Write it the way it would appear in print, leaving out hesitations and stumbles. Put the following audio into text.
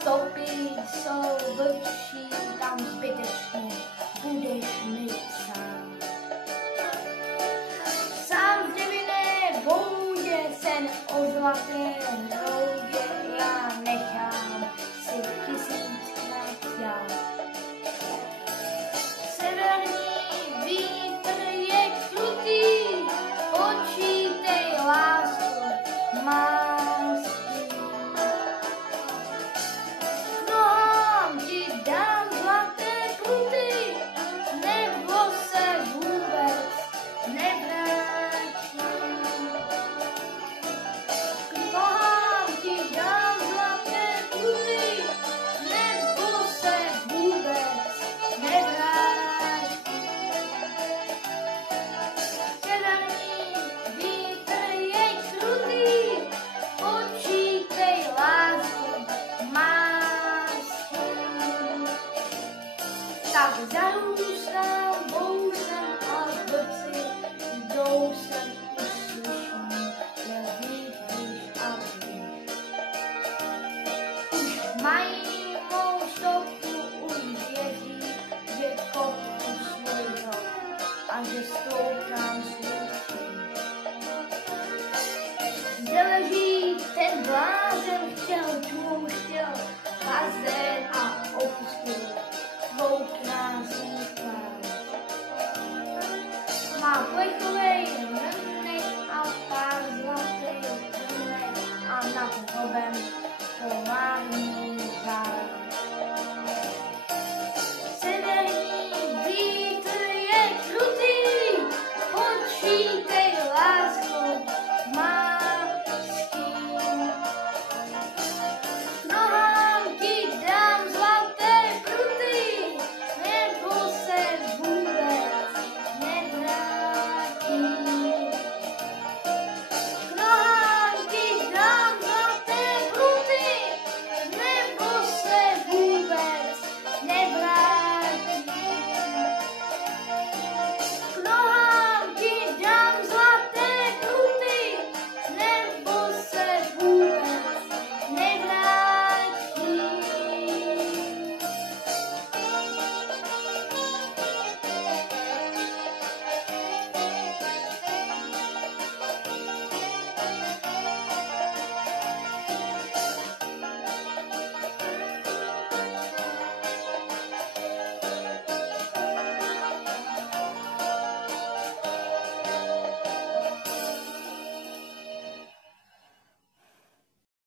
stopy jsou vlčí, tam zbytečně budeš mít sám. Sám v dřevěné boudě sen o zlaté hroudě, já nechám si tisíckrát dát. Severní vítr je krutý, počítej lásku, má stín. K nohám ti dám zlaté pruty, nebo se vůbec nevrátím. K nohám ti dám zlaté pruty, nebo se vůbec nevrátím. Severní vítr je krutý, počítej lásku, má stín. Tak zarůstám vousem a vlci jdou sem uslyším, jak víš a víš. Už mají mou stopu, už věří, že kopu svůj rok a že stoupám svůj kříž. Zde leží ten blázen, chtěl bazén a opustil tvou krásnou tvář. Má plecho